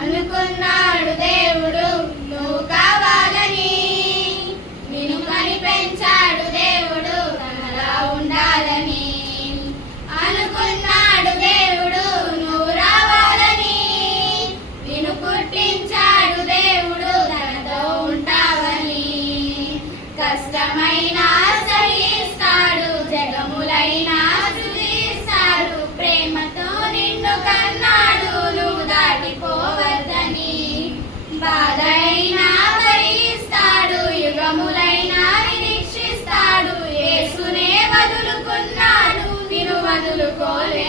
అనుకున్నాడు దేవుడు నువ్వు కావాలని, నిన్ను కని పెంచాడు దేవుడు తనలా ఉండాలని. అనుకున్నాడు దేవుడు నువ్వు రావాలని, నిన్ను పుట్టించాడు దేవుడు తనతో ఉంటావని. కష్టమైన సహిస్తాడు, జగములైనా స్తుతిస్తాడు, ప్రేమతో నిన్ను కన్నాడు నువ్వు దాటిపోవద్దని. బాధైనా భరిస్తాడు, యుగములైనా నిరీక్షిస్తాడు, యేసునే వదులుకున్నాడు నిన్ను వదులుకోలే.